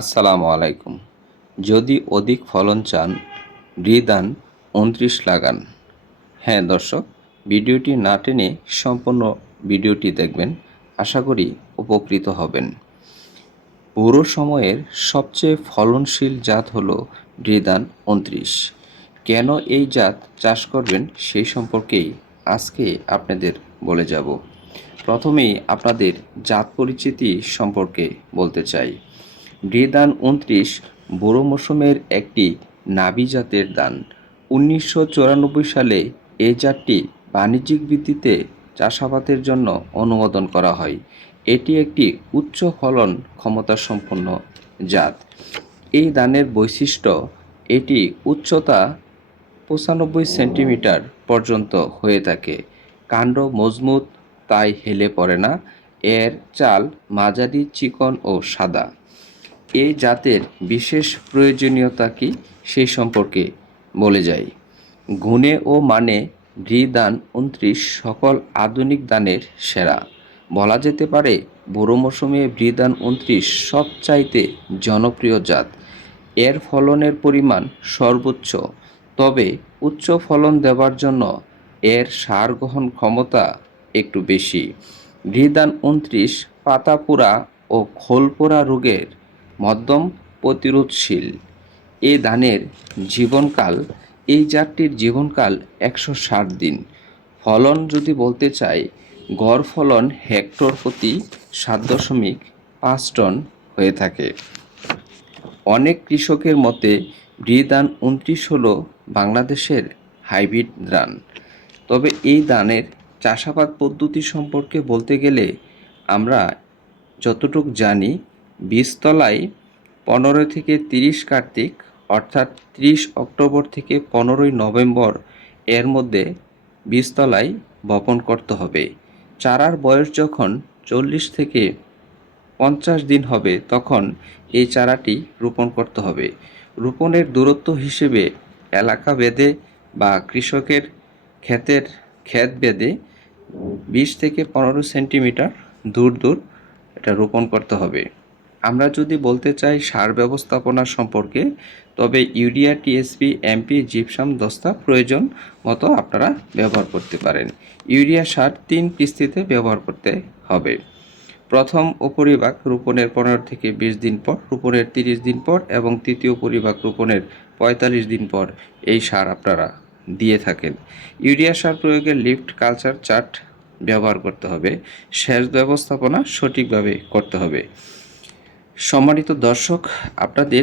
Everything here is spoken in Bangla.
আসসালামু আলাইকুম। যদি অধিক ফলন চান বৃদান উনত্রিশ লাগান। হ্যাঁ দর্শক, ভিডিওটি না টেনে সম্পূর্ণ ভিডিওটি দেখবেন, আশা করি উপকৃত হবেন। পুরো সময়ের সবচেয়ে ফলনশীল জাত হলো বৃদান উনত্রিশ। কেন এই জাত চাষ করবেন সেই সম্পর্কেই আজকে আপনাদের বলে যাব। প্রথমেই আপনাদের জাত পরিচিতি সম্পর্কে বলতে চাই। বৃদান উনত্রিশ বুড়ো মৌসুমের একটি নাবি জাতের দান। উনিশশো চুরানব্বই সালে এই জাতটি বাণিজ্যিক ভিত্তিতে চাষাবাদের জন্য অনুমোদন করা হয়। এটি একটি উচ্চ ফলন ক্ষমতা সম্পন্ন জাত। এই দানের বৈশিষ্ট্য, এটি উচ্চতা পঁচানব্বই সেন্টিমিটার পর্যন্ত হয়ে থাকে। কাণ্ড মজবুত, তাই হেলে পড়ে না। এর চাল মাঝারি, চিকন ও সাদা। এই জাতের বিশেষ প্রয়োজনীয়তা কি সেই সম্পর্কে বলে যাই। গুণে ও মানে দান উনত্রিশ সকল আধুনিক দানের সেরা। বলা যেতে পারে বুড়ো মৌসুমে দান উনত্রিশ সবচাইতে জনপ্রিয় জাত। এর ফলনের পরিমাণ সর্বোচ্চ। তবে উচ্চ ফলন দেওয়ার জন্য এর সার গ্রহণ ক্ষমতা একটু বেশি। ঘৃদান উনত্রিশ পাতা পোড়া ও খোল পোড়া রোগের মধ্যম প্রতিরোধশীল। এই ধানের জীবনকাল, এই জাতটির জীবনকাল একশো ষাট দিন। ফলন যদি বলতে চাই, গড় ফলন হেক্টর প্রতি সাত দশমিক পাঁচ টন হয়ে থাকে। অনেক কৃষকের মতে বৃদান উনত্রিশ হল বাংলাদেশের হাইব্রিড ধান। তবে এই ধানের চাষাবাদ পদ্ধতি সম্পর্কে বলতে গেলে আমরা যতটুক জানি বীজতলায় পনেরো থেকে তিরিশ কার্তিক, অর্থাৎ ত্রিশ অক্টোবর থেকে পনেরোই নভেম্বর এর মধ্যে বীজতলায় বপন করতে হবে। চারার বয়স যখন চল্লিশ থেকে পঞ্চাশ দিন হবে, তখন এই চারাটি রোপণ করতে হবে। রোপণের দূরত্ব হিসেবে এলাকা বেদে বা কৃষকের ক্ষেতের ক্ষেত বেদে বিশ থেকে পনেরো সেন্টিমিটার দূর দূর এটা রোপণ করতে হবে। আমরা যদি বলতে চাই সার ব্যবস্থাপনা সম্পর্কে, তবে ইউরিয়া টিএসপি এমপি জিপসাম দস্তা প্রয়োজন মতো আপনারা ব্যবহার করতে পারেন। ইউরিয়া সার তিন কিস্তিতে ব্যবহার করতে হবে। প্রথম উপরিভাগ রোপণের পনেরো থেকে বিশ দিন পর, রোপণের তিরিশ দিন পর এবং তৃতীয় পরিভাগ রোপণের পঁয়তাল্লিশ দিন পর এই সার আপনারা দিয়ে থাকেন। ইউরিয়া সার প্রয়োগের লিফট কালচার চার্ট ব্যবহার করতে হবে। সেচ ব্যবস্থাপনা সঠিকভাবে করতে হবে। সম্মানিত দর্শক আপনাদের